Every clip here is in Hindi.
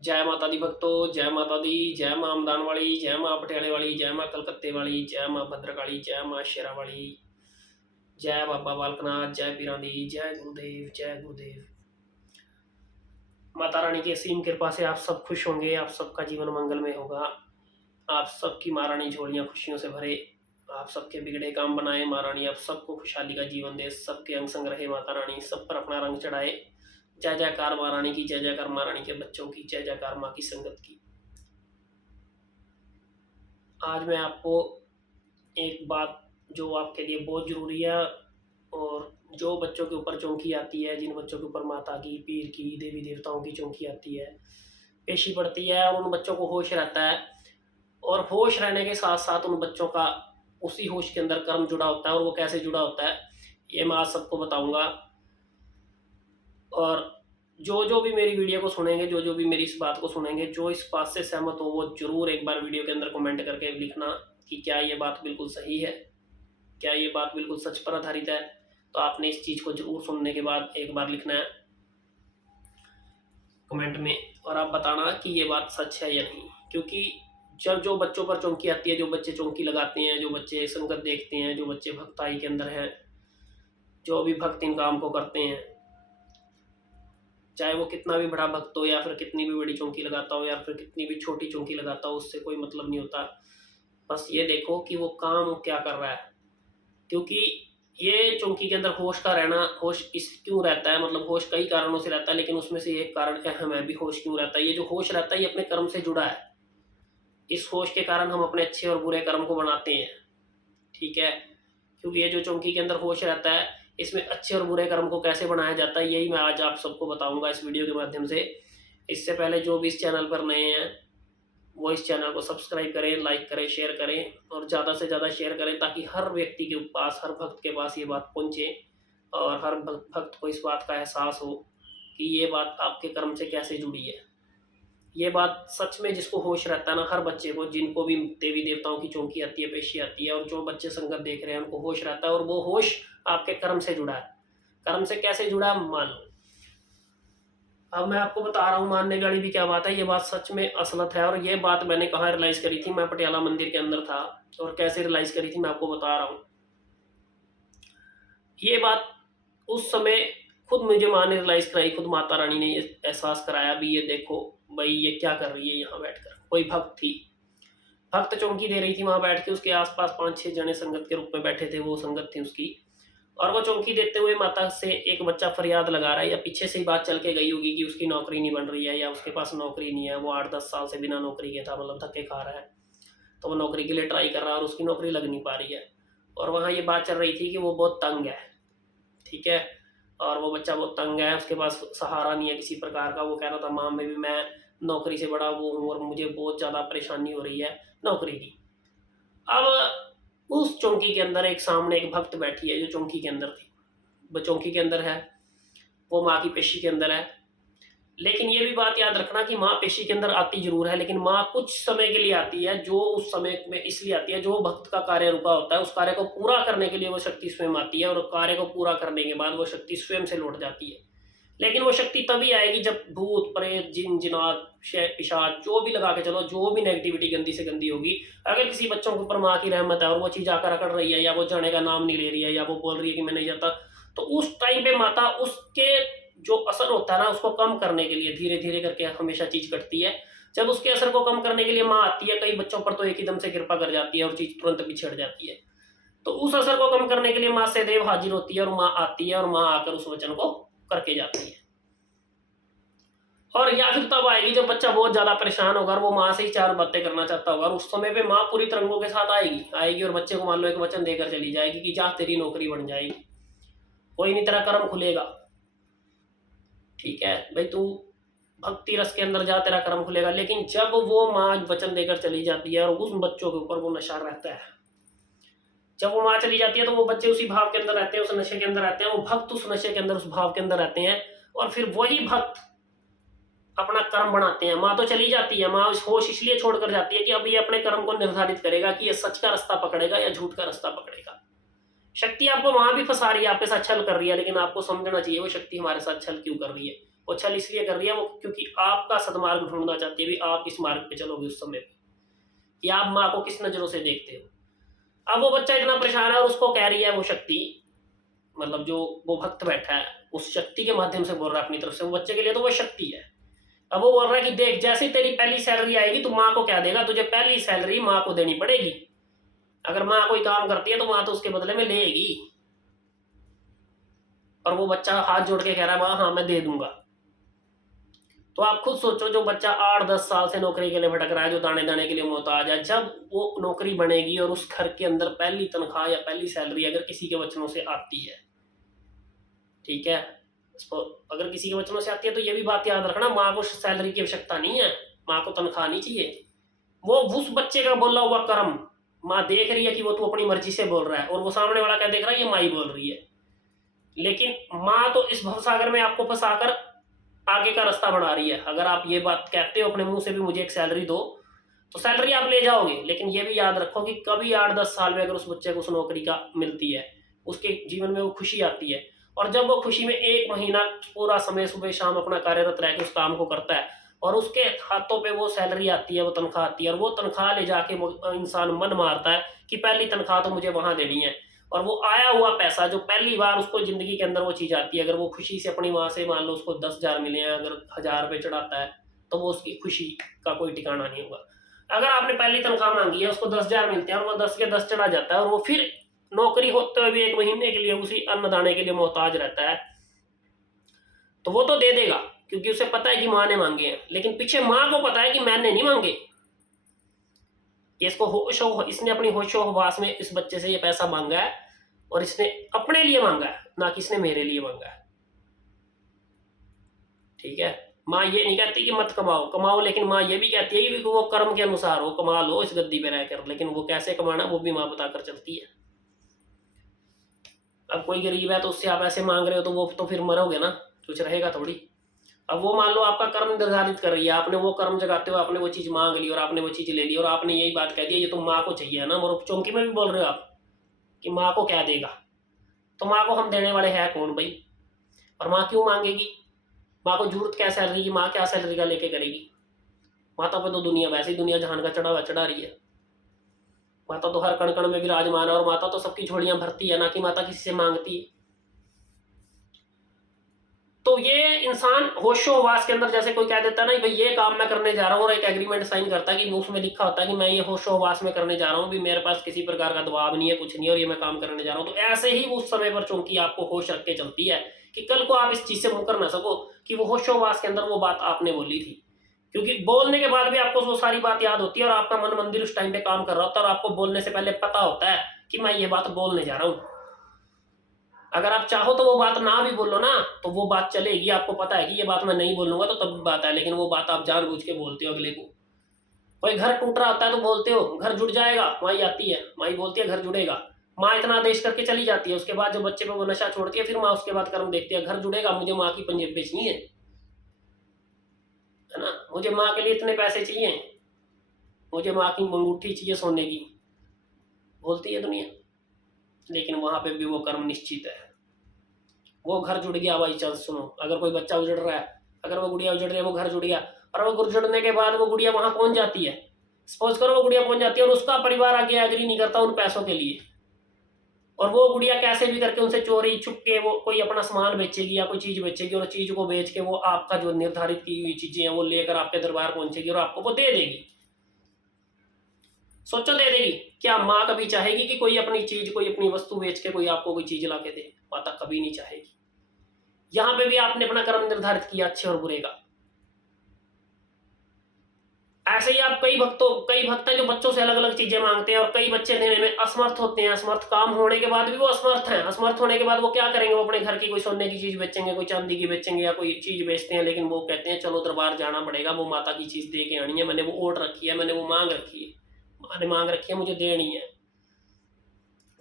जय माता दी भक्तों, जय माता दी, जय मां अमदान वाली, जय मां पटियाले वाली, जय मां कलकत्ते वाली, जय मां भद्रकाली, जय मां शेरा वाली, जय बाबा बालकनाथ, जय पीरां दी, जय गुरुदेव, जय गुरुदेव। माता रानी की असीम कृपा से आप सब खुश होंगे, आप सबका जीवन मंगलमय होगा, आप सबकी माँ रानी झोलियाँ खुशियों से भरे, आप सबके बिगड़े काम बनाए, माँ रानी आप सबको खुशहाली का जीवन दे, सबके अंग संग रहे माता रानी, सब पर अपना रंग चढ़ाए। जय जयकार माँ रानी की, जय जयकार माँ रानी के बच्चों की, जय जयकार माँ की संगत की। आज मैं आपको एक बात जो आपके लिए बहुत ज़रूरी है, और जो बच्चों के ऊपर चौंकी आती है, जिन बच्चों के ऊपर माता की, पीर की, देवी देवताओं की चौंकी आती है, पेशी पड़ती है, और उन बच्चों को होश रहता है, और होश रहने के साथ साथ उन बच्चों का उसी होश के अंदर कर्म जुड़ा होता है, और वो कैसे जुड़ा होता है ये मैं आज सबको बताऊंगा। और जो जो भी मेरी वीडियो को सुनेंगे, जो जो भी मेरी इस बात को सुनेंगे, जो इस बात से सहमत हो, वो जरूर एक बार वीडियो के अंदर कमेंट करके लिखना कि क्या ये बात बिल्कुल सही है, क्या ये बात बिल्कुल सच पर आधारित है। तो आपने इस चीज़ को जरूर सुनने के बाद एक बार लिखना है कमेंट में, और आप बताना कि ये बात सच है या नहीं। क्योंकि जब जो बच्चों पर चौंकी आती है, जो बच्चे चौंकी लगाते हैं, जो बच्चे संगत देखते हैं, जो बच्चे भक्ताई के अंदर हैं, जो भी भक्त इन काम को करते हैं, चाहे वो कितना भी बड़ा भक्त हो, या फिर कितनी भी बड़ी चौंकी लगाता हो, या फिर कितनी भी छोटी चौंकी लगाता हो, उससे कोई मतलब नहीं होता। बस ये देखो कि वो काम क्या कर रहा है। क्योंकि ये चौंकी के अंदर होश का रहना, होश इस क्यों रहता है, मतलब होश कई कारणों से रहता है, लेकिन उसमें से एक कारण अहम है भी, होश क्यों रहता है। ये जो होश रहता है ये अपने कर्म से जुड़ा है। इस होश के कारण हम अपने अच्छे और बुरे कर्म को बनाते हैं, ठीक है। क्योंकि ये जो चौंकी के अंदर होश रहता है, इसमें अच्छे और बुरे कर्म को कैसे बनाया जाता है, यही मैं आज आप सबको बताऊंगा इस वीडियो के माध्यम से। इससे पहले जो भी इस चैनल पर नए हैं वो इस चैनल को सब्सक्राइब करें, लाइक करें, शेयर करें, और ज़्यादा से ज़्यादा शेयर करें, ताकि हर व्यक्ति के पास, हर भक्त के पास ये बात पहुँचे, और हर भक्त को इस बात का एहसास हो कि ये बात आपके कर्म से कैसे जुड़ी है। ये बात सच में जिसको होश रहता है ना, हर बच्चे को, जिनको भी देवी देवताओं की चौंकी आती है, पेशी आती है, और जो बच्चे संगत देख रहे हैं उनको होश रहता है, और वो होश आपके कर्म से जुड़ा है। कर्म से कैसे जुड़ा है मान लो। अब मैं आपको बता रहा हूँ, मानने वाली भी क्या बात है, ये बात सच में असलत है। और ये बात मैंने कहाँ रियलाइज करी थी, मैं पटियाला मंदिर के अंदर था, और कैसे रियलाइज करी थी मैं आपको बता रहा हूँ। ये बात उस समय खुद मुझे माँ ने रियलाइज कराई, खुद माता रानी ने ये एहसास कराया भी, ये देखो भाई ये क्या कर रही है यहाँ बैठकर। कोई भक्त थी, भक्त चौंकी दे रही थी वहां बैठ के, उसके आसपास 5-6 जने संगत के रूप में बैठे थे, वो संगत थी उसकी। और वो चौंकी देते हुए माता से एक बच्चा फरियाद लगा रहा है, या पीछे से ही बात चल के गई होगी कि उसकी नौकरी नहीं बन रही है, या उसके पास नौकरी नहीं है, वो 8-10 साल से बिना नौकरी के था, मतलब धक्के खा रहा है, तो वो नौकरी के लिए ट्राई कर रहा है और उसकी नौकरी लग नहीं पा रही है। और वहाँ ये बात चल रही थी कि वो बहुत तंग है, ठीक है, और वो बच्चा बहुत तंग है, उसके पास सहारा नहीं है किसी प्रकार का। वो कह रहा था माँ में भी मैं नौकरी से बड़ा वो हूँ, और मुझे बहुत ज़्यादा परेशानी हो रही है नौकरी की। अब उस चौंकी के अंदर एक सामने एक भक्त बैठी है, जो चौंकी के अंदर थी, वो चौंकी के अंदर है, वो माँ की पेशी के अंदर है। लेकिन ये भी बात याद रखना कि माँ पेशी के अंदर आती जरूर है, लेकिन माँ कुछ समय के लिए आती है, जो उस समय में इसलिए आती है, जो भक्त का कार्य रुका होता है उस कार्य को पूरा करने के लिए वो शक्ति स्वयं आती है, और कार्य को पूरा करने के बाद वो शक्ति स्वयं से लौट जाती है। लेकिन वो शक्ति तभी आएगी जब भूत प्रेत जिन जिनात पिशाच जो भी लगा के चलो, जो भी नेगेटिविटी गंदी से गंदी होगी, अगर किसी बच्चों के ऊपर माँ की रहमत है और वो चीज आकर अकड़ रही है, या वो जाने का नाम नहीं ले रही है, या वो बोल रही है कि मैं नहीं जाता, तो उस टाइम पे माता उसके जो असर होता है ना, उसको कम करने के लिए धीरे धीरे करके हमेशा चीज कटती है। जब उसके असर को कम करने के लिए माँ आती है, कई बच्चों पर तो एक ही दम से कृपा कर जाती है और चीज तुरंत बिछड़ जाती है। तो उस असर को कम करने के लिए माँ से देव हाजिर होती है, और माँ आती है, और माँ आकर उस वचन को करके जाती है। और या फिर तब आएगी जब बच्चा बहुत ज्यादा परेशान होगा, और वो माँ से ही चार बातें करना चाहता होगा, और उस समय पे माँ पूरी तरंगों के साथ आएगी और बच्चे को मान लो एक वचन देकर चली जाएगी कि जा तेरी नौकरी बन जाएगी, कोई नहीं तेरा कर्म खुलेगा, ठीक है भाई तू भक्ति रस के अंदर जा, तेरा कर्म खुलेगा। लेकिन जब वो माँ वचन देकर चली जाती है, और उस बच्चों के ऊपर वो नशा रहता है, जब वो माँ चली जाती है तो वो बच्चे उसी भाव के अंदर रहते हैं, उस नशे के अंदर रहते हैं, वो भक्त उस नशे के अंदर, उस भाव के अंदर रहते हैं, और फिर वही भक्त अपना कर्म बनाते हैं। माँ तो चली जाती है, माँ होश इसलिए छोड़कर जाती है कि अब ये अपने कर्म को निर्धारित करेगा कि ये सच का रास्ता पकड़ेगा या झूठ का रास्ता पकड़ेगा। शक्ति आपको वहां भी फंसा रही है, आपके साथ छल कर रही है, लेकिन आपको समझना चाहिए वो शक्ति हमारे साथ छल क्यों कर रही है। वो छल इसलिए कर रही है वो, क्योंकि आपका सदमार्ग ढूंढना चाहती है भी आप किस मार्ग पे चलोगे उस समय पे, कि आप माँ को किस नजरों से देखते हो। अब वो बच्चा इतना परेशान है और उसको कह रही है वो शक्ति, मतलब जो वो भक्त बैठा है उस शक्ति के माध्यम से बोल रहा है अपनी तरफ से, वो बच्चे के लिए तो वो शक्ति है। अब वो बोल रहा है कि देख, जैसे ही तेरी पहली सैलरी आएगी तो माँ को क्या देगा, तुझे पहली सैलरी माँ को देनी पड़ेगी। अगर माँ कोई काम करती है तो माँ तो उसके बदले में लेगी। और वो बच्चा हाथ जोड़ के कह रहा है माँ हाँ मैं दे दूंगा। तो आप खुद सोचो, जो बच्चा 8-10 साल से नौकरी के लिए भटक रहा है, जो दाने दाने के लिए मोहताज है, जब वो नौकरी बनेगी और उस घर के अंदर पहली तनख्वाह या पहली सैलरी अगर किसी के वचनों से आती है, ठीक है, अगर किसी के वचनों से आती है तो ये भी बात याद रखना, माँ को सैलरी की आवश्यकता नहीं है, माँ को तनख्वाह नहीं चाहिए। वो उस बच्चे का बोला हुआ कर्म माँ देख रही है कि वो तो अपनी मर्जी से बोल रहा है, और वो सामने वाला क्या देख रहा है, ये माँ ही बोल रही है। लेकिन माँ तो इस भवसागर में आपको फंसाकर आगे का रास्ता बढ़ा रही है। अगर आप ये बात कहते हो अपने मुंह से भी मुझे एक सैलरी दो, तो सैलरी आप ले जाओगे, लेकिन ये भी याद रखो कि कभी 8-10 साल में अगर उस बच्चे को उस नौकरी का मिलती है, उसके जीवन में वो खुशी आती है, और जब वो खुशी में 1 महीना पूरा समय सुबह शाम अपना कार्यरत रह के उस काम को करता है, और उसके हाथों पे वो सैलरी आती है, वो तनख्वाह आती है, और वो तनख्वाह ले जाके इंसान मन मारता है कि पहली तनख्वाह तो मुझे वहां देनी है, और वो आया हुआ पैसा जो पहली बार उसको जिंदगी के अंदर वो चीज आती है, अगर वो खुशी से अपनी माँ से मान लो उसको 10,000 मिले हैं, अगर 1,000 रुपये चढ़ाता है तो वो उसकी खुशी का कोई ठिकाना नहीं होगा। अगर आपने पहली तनख्वाह मांगी है, उसको 10,000 मिलते हैं और वो 10 के 10 चढ़ा जाता है, और वो फिर नौकरी होते हुए भी 1 महीने के लिए उसी अन्न दाने के लिए मोहताज रहता है, तो वो तो दे देगा क्योंकि उसे पता है कि माँ ने मांगे हैं। लेकिन पीछे माँ को पता है कि मैंने नहीं मांगे, इसने अपनी होशो हवास में इस बच्चे से ये पैसा मांगा है, और इसने अपने लिए मांगा है, ना कि इसने मेरे लिए मांगा है। ठीक है, माँ ये नहीं कहती कि मत कमाओ, कमाओ, लेकिन माँ ये भी कहती है कि वो कर्म के अनुसार हो, कमा लो इस गद्दी पे रहकर, लेकिन वो कैसे कमाना वो भी माँ बताकर चलती है। अब कोई गरीब है तो उससे आप ऐसे मांग रहे हो तो वो तो फिर मरोगे ना, कुछ रहेगा थोड़ी। अब वो मान लो आपका कर्म निर्धारित कर रही है, आपने वो कर्म जगाते हुए आपने वो चीज मांग ली और आपने वो चीज ले ली, और आपने यही बात कह दी ये तो माँ को चाहिए है ना, और चौंकी में भी बोल रहे हो आप कि माँ को क्या देगा, तो माँ को हम देने वाले हैं कौन भाई? और माँ क्यों मांगेगी? माँ को जरूरत क्या सैलरी की? माँ क्या सैलरी का लेके करेगी? माता पे तो दुनिया वैसे ही दुनिया जहान का चढ़ा हुआ चढ़ा रही है। माता तो हर कण कण में विराजमान है, और माता तो सबकी झोलियां भरती है, ना कि माता किसी से मांगती है। तो ये इंसान होशोवास के अंदर, जैसे कोई कह देता है ना भाई ये काम मैं करने जा रहा हूँ, और एक एग्रीमेंट साइन करता है कि उसमें लिखा होता है कि मैं ये होशोवास में करने जा रहा हूँ, भी मेरे पास किसी प्रकार का दबाव नहीं है, कुछ नहीं है, और ये मैं काम करने जा रहा हूँ, तो ऐसे ही उस समय पर चौंकी आपको होश रख के चलती है कि कल को आप इस चीज से मुकर ना सको कि वो होशोवास के अंदर वो बात आपने बोली थी। क्योंकि बोलने के बाद भी आपको वो सारी बात याद होती है, और आपका मन मंदिर उस टाइम पे काम कर रहा होता है, और आपको बोलने से पहले पता होता है कि मैं ये बात बोलने जा रहा हूँ। अगर आप चाहो तो वो बात ना भी बोलो ना, तो वो बात चलेगी, आपको पता है कि ये बात मैं नहीं बोलूंगा तो तब बात है, लेकिन वो बात आप जानबूझ के बोलते हो अगले को। कोई घर टूट रहा होता है तो बोलते हो घर जुड़ जाएगा, माई आती है, माई बोलती है घर जुड़ेगा, माँ इतना आदेश करके चली जाती है, उसके बाद जब बच्चे पे वो नशा छोड़ती है फिर माँ उसके बाद कर्म देखती है, घर जुड़ेगा, मुझे माँ की पंजेब बेचनी है ना, मुझे माँ के लिए इतने पैसे चाहिए, मुझे माँ की अंगूठी चाहिए सोने की, बोलती है दुनिया। लेकिन वहां पे भी वो कर्म निश्चित है। वो घर जुड़ गया बाई चांस, सुनो, अगर कोई बच्चा उजड़ रहा है, अगर वो गुड़िया उजड़ रही है, वो घर जुड़ गया, और वो उजड़ने के बाद वो गुड़िया वहां पहुंच जाती है, सपोज करो वो गुड़िया पहुंच जाती है, और उसका परिवार आगे एग्री नहीं करता उन पैसों के लिए, और वो गुड़िया कैसे भी करके उनसे चोरी छुप के वो कोई अपना सामान बेचेगी या कोई चीज बेचेगी, और चीज को बेच के वो आपका जो निर्धारित की हुई चीजें हैं वो लेकर आपके दरबार पहुंचेगी और आपको वो दे देगी। सोचो, दे देगी? क्या माँ कभी चाहेगी कि कोई अपनी चीज, कोई अपनी वस्तु बेच के कोई आपको कोई चीज ला के दे? माता कभी नहीं चाहेगी। यहां पे भी आपने अपना कर्म निर्धारित किया अच्छे और बुरे का। ऐसे ही आप कई भक्त हैं जो बच्चों से अलग अलग चीजें मांगते हैं, और कई बच्चे देने में असमर्थ होते हैं, असमर्थ काम होने के बाद भी वो असमर्थ हैं। असमर्थ होने के बाद वो क्या करेंगे? वो अपने घर की कोई सोने की चीज बेचेंगे, कोई चांदी की बेचेंगे, या कोई चीज बेचते हैं, लेकिन वो कहते हैं चलो दरबार जाना पड़ेगा, वो माता की चीज दे के आनी है, मैंने वो ओढ़ रखी है, मैंने वो मांग रखी है, मैंने मांग रखी है, मुझे देनी है।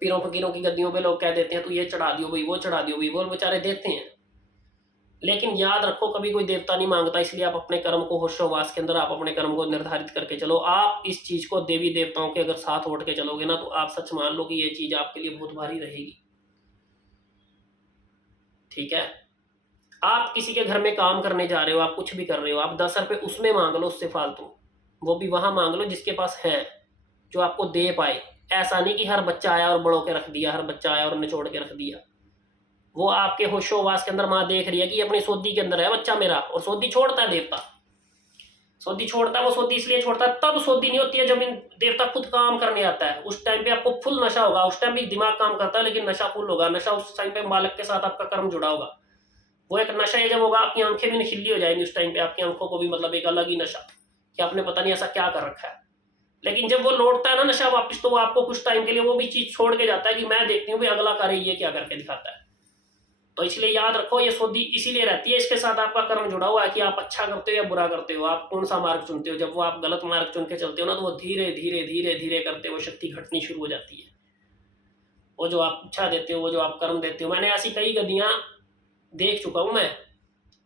पीरों फकीरों की गद्दियों पे लोग कह देते हैं तू ये चढ़ा दियो भाई, वो चढ़ा दियो भाई, वो बेचारे देते हैं। लेकिन याद रखो, कभी कोई देवता नहीं मांगता, इसलिए आप अपने कर्म को होशोवास के अंदर आप अपने कर्म को निर्धारित करके चलो। आप इस चीज को देवी देवताओं के अगर साथ ओढ़ के चलोगे ना, तो आप सच मान लो कि ये चीज आपके लिए बहुत भारी रहेगी। ठीक है, आप किसी के घर में काम करने जा रहे हो, आप कुछ भी कर रहे हो, आप 10 रुपए उसमें माँग लो उससे फालतू। वो भी वहाँ माँग लो जिसके पास है, जो आपको दे पाए। ऐसा नहीं कि हर बच्चा आया और बड़ों के रख दिया, हर बच्चा आया और निचोड़ के रख दिया। वो आपके होशो-हवास के अंदर माँ देख रही है कि अपनी सोदी के अंदर है बच्चा मेरा, और सोदी छोड़ता है देवता। सोदी छोड़ता है, वो सोदी इसलिए छोड़ता है, तब सोदी नहीं होती है जब देवता खुद काम करने आता है। उस टाइम पे आपको फुल नशा होगा, उस टाइम भी दिमाग काम करता है लेकिन नशा फुल होगा। नशा उस टाइम पे मालिक के साथ आपका कर्म जुड़ा होगा। वो एक नशा ये जब होगा, आपकी आंखें भी नशीली हो जाएंगी उस टाइम पे, आपकी आंखों को भी मतलब एक अलग ही नशा कि आपने पता नहीं ऐसा क्या कर रखा है। लेकिन जब वो लौटता है ना नशा वापस, तो वो आपको कुछ टाइम के लिए वो भी चीज छोड़ के जाता है कि मैं देखती हूँ भाई अगला कार्य ये क्या करके दिखाता है। तो इसलिए याद रखो, ये सोधी इसीलिए रहती है, इसके साथ आपका कर्म जुड़ा हुआ है कि आप अच्छा करते हो या बुरा करते हो, आप कौन सा मार्ग चुनते हो। जब वो आप गलत मार्ग चुन के चलते हो ना, तो वो धीरे धीरे धीरे धीरे करते वो शक्ति घटनी शुरू हो जाती है। वो जो आप इच्छा देते हो, वो जो आप कर्म देते हो, मैंने ऐसी कई गतियां देख चुका हूं मैं।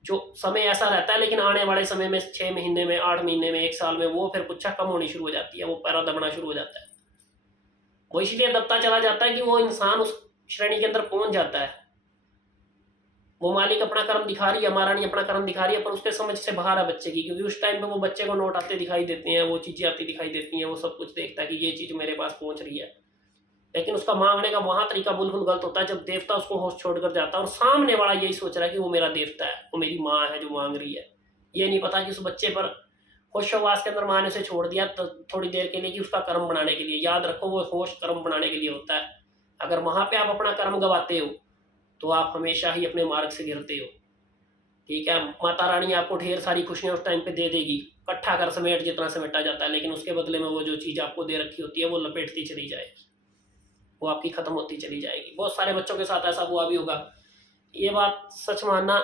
जो समय ऐसा रहता है लेकिन आने वाले समय में 6 महीने में, 8 महीने में, 1 साल में वो फिर पुच्छा कम होनी शुरू हो जाती है, वो पैरा दबना शुरू हो जाता है। वो इसलिए दबता चला जाता है कि वो इंसान उस श्रेणी के अंदर पहुंच जाता है। वो मालिक अपना कर्म दिखा रही है, महारानी अपना कर्म दिखा रही है, पर उसके समझ से बाहर है बच्चे की, क्योंकि उस टाइम पे वो बच्चे को नोट आते दिखाई देते हैं, वो चीजें आती दिखाई देती हैं, वो सब कुछ देखता है कि ये चीज मेरे पास पहुंच रही है। लेकिन उसका मांगने का वहां तरीका बिल्कुल गलत होता है, जब देवता उसको होश छोड़कर जाता है और सामने वाला यही सोच रहा है कि वो मेरा देवता है, वो मेरी माँ है जो मांग रही है। ये नहीं पता कि उस बच्चे पर होशोवास के अंदर माँ ने उसे छोड़ दिया तो थोड़ी देर के लिए, कि उसका कर्म बनाने के लिए। याद रखो, वो होश कर्म बनाने के लिए होता है। अगर वहां पे आप अपना कर्म गवाते हो तो आप हमेशा ही अपने मार्ग से गिरते हो। ठीक है, माता रानी आपको ढेर सारी खुशियां उस टाइम पे दे देगी, इकट्ठा कर समेट जितना समेटा जाता है, लेकिन उसके बदले में वो जो चीज आपको दे रखी होती है वो लपेटती चली जाएगी, वो आपकी खत्म होती चली जाएगी। बहुत सारे बच्चों के साथ ऐसा हुआ भी होगा। ये बात सच मानना,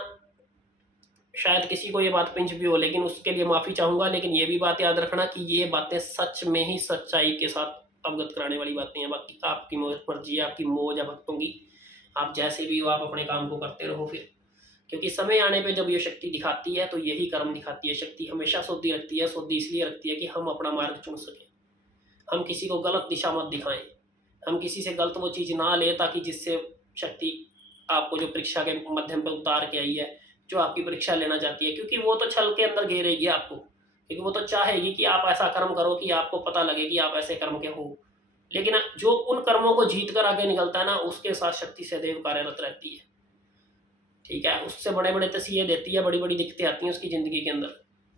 शायद किसी को ये बात पिंच भी हो, लेकिन उसके लिए माफी चाहूंगा। लेकिन ये भी बात याद रखना कि ये बातें सच में ही सच्चाई के साथ अवगत कराने वाली बातें हैं। बाकी आपकी मर्जी है, आपकी मौज है भक्तों की, आप जैसे भी हो आप अपने काम को करते रहो फिर। क्योंकि समय आने पे जब ये शक्ति दिखाती है तो यही कर्म दिखाती है। शक्ति हमेशा सोधी रखती है, सोधी इसलिए रखती है कि हम अपना मार्ग चुन सकें, हम किसी को गलत दिशा मत दिखाएं, हम किसी से गलत वो चीज ना ले, ताकि जिससे शक्ति आपको जो परीक्षा के माध्यम पर उतार के आई है, जो आपकी परीक्षा लेना चाहती है, क्योंकि वो तो छल के अंदर घेरेगी आपको, क्योंकि वो तो चाहेगी कि आप ऐसा कर्म करो कि आपको पता लगे कि आप ऐसे कर्म के हो। लेकिन जो उन कर्मों को जीत कर आगे निकलता है ना, उसके साथ शक्ति सदैव कार्यरत रहती है। ठीक है, उससे बड़े बड़े तसीहे देती है, बड़ी बड़ी दिक्कतें आती हैं उसकी जिंदगी के अंदर,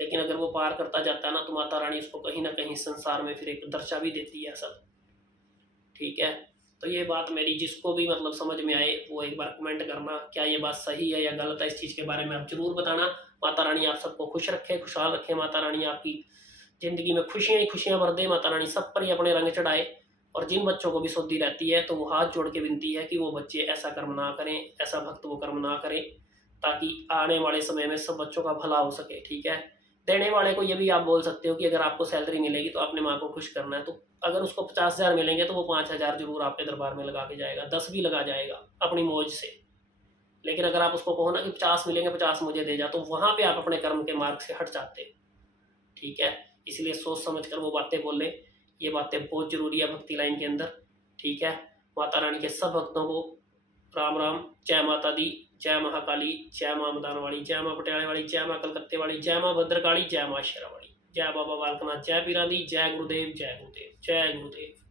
लेकिन अगर वो पार करता जाता है ना, तो माता रानी उसको कहीं ना कहीं संसार में फिर एक दर्जा भी देती है सब। ठीक है, तो ये बात मेरी जिसको भी मतलब समझ में आए वो एक बार कमेंट करना, क्या ये बात सही है या गलत है, इस चीज़ के बारे में आप जरूर बताना। माता रानी आप सबको खुश रखे, खुशहाल रखे। माता रानी आपकी ज़िंदगी में खुशियाँ ही खुशियाँ भर दे। माता रानी सब पर ही अपने रंग चढ़ाए। और जिन बच्चों को भी शुद्धि रहती है तो वो हाथ जोड़ के विनती है कि वो बच्चे ऐसा कर्म ना करें, ऐसा भक्त वो कर्म ना करें, ताकि आने वाले समय में सब बच्चों का भला हो सके। ठीक है, देने वाले को ये भी आप बोल सकते हो कि अगर आपको सैलरी मिलेगी तो अपने माँ को खुश करना है, तो अगर उसको 50,000 मिलेंगे तो वो 5,000 जरूर आपके दरबार में लगा के जाएगा, 10 भी लगा जाएगा अपनी मौज से। लेकिन अगर आप उसको कहो ना कि 50 मिलेंगे, 50 मुझे दे जा, तो वहां पे आप अपने कर्म के मार्ग से हट जाते हो। ठीक है, इसलिए सोच समझ कर वो बातें बोले, ये बातें बहुत जरूरी है भक्ति लाइन के अंदर। ठीक है, माता रानी के सब भक्तों को राम राम, जय माता दी, जय महाकाली, जय माँ मदान वाली, जय माँ पटियाले वाली, जय माँ कलकत्ते वाली, जय माँ भद्रकाली, जय माँ शेरा वाली, जय बाबा बालकनाथ, जय पीरा दी, जय गुरुदेव, जय गुरुदेव, जय गुरुदेव।